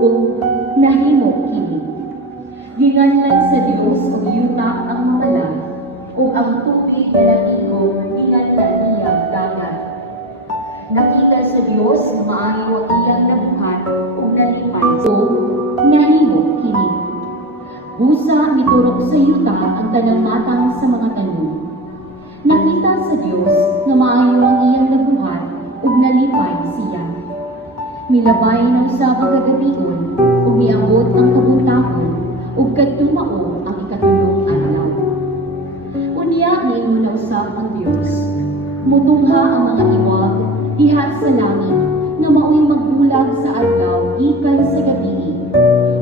o nahimo kini. Ginganlan sa Dios ang yuta ang mala, o ang tubig na nag-igo, ginganlan niya dagat. Nakita sa Dios na maayo ang iyang nabuhat o nalipay, o nahimo kini. Busa miturok sa yuta ang tanang matang sa mga tanom. Nakita sa Dios na maayo ang iyang nabuhat ug nalipay siya. Milabay ng sabang kagation ug miabot ang kabuntahon ug kadtumao ang ikatulong adlaw. Unya niingon na usab ang Dios. Mutungha ang mga iwag diha sa langit nga mao'y magbulag sa adlaw gikan sa gabii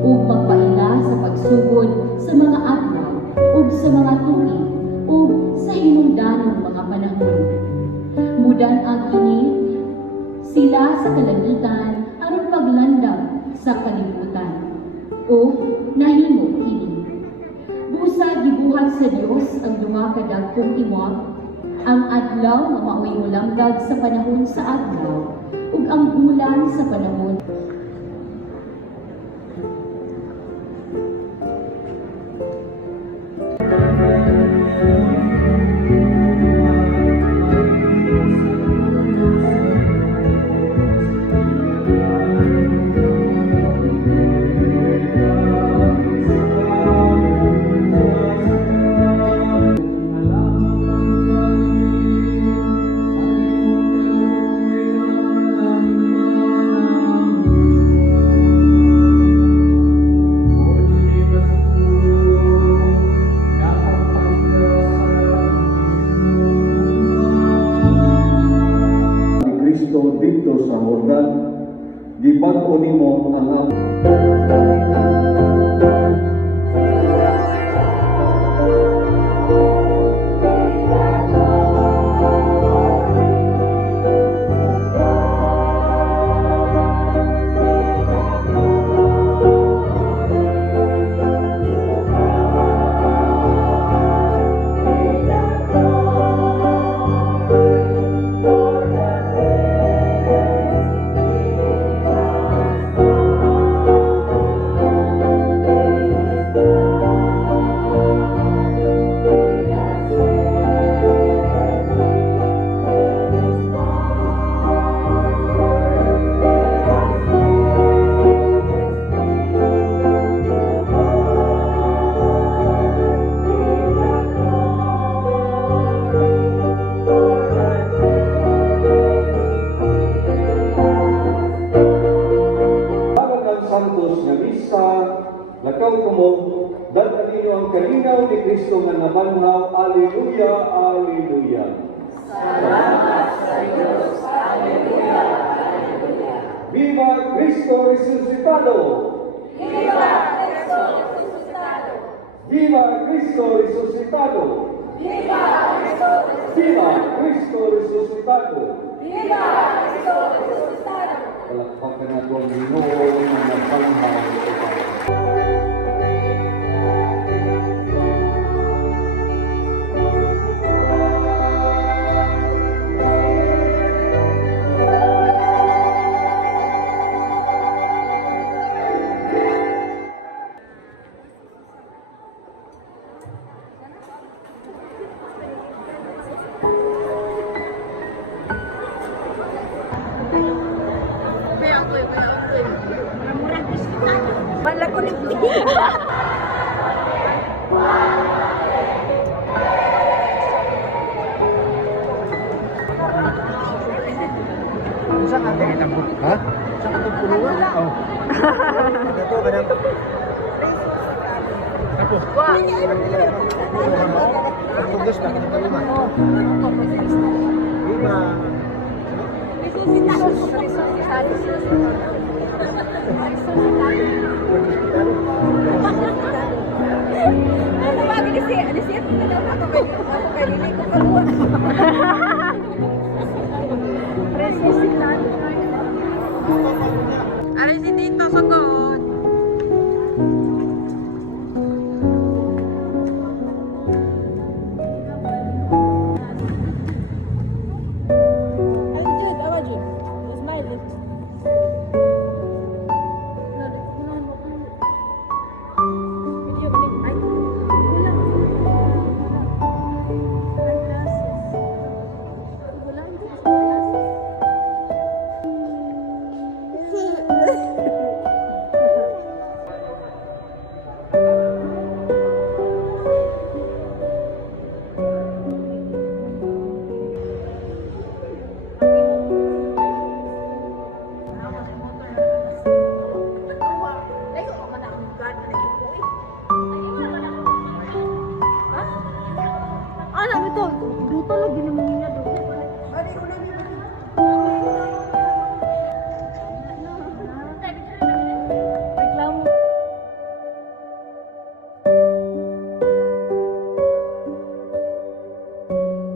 ug magpaila sa pagsugod sa mga adlaw ug sa mga tuig ug sa hinungdanong mga panahon. Mudan ang kini sila sa kalangitan aron paglandam sa kalibutan. O nahimo kini. Busa gibuhat sa Dios ang duha ka dagkong iwag, ang adlaw nga mao'y mulamdag sa panahon sa adlaw ug ang bulan sa panahon. Dito sa Jordan, gibag-o nimo ang Santos nga misa, lakaw kumo, dal ninyo ang kalinaw ni Kristo nga nabanhaw. Alleluia, alleluia. Salamat sa Diyos. Alleluia, alleluia. Viva Cristo Resucitado! Viva Cristo Resucitado! Viva Cristo Resucitado! Viva Cristo Resucitado! Viva Cristo Resucitado! Viva Cristo Resucitado! Palakpakan nato ang Ginoo nga nabanhaw sa tayo. Wala ko nang Saan ka tayo? Ha? Saan ka tayo puluhan? Oo. Ito ba nang... Ako. Ang tugas na kita lima. Lima. Aray si Tito, sogo.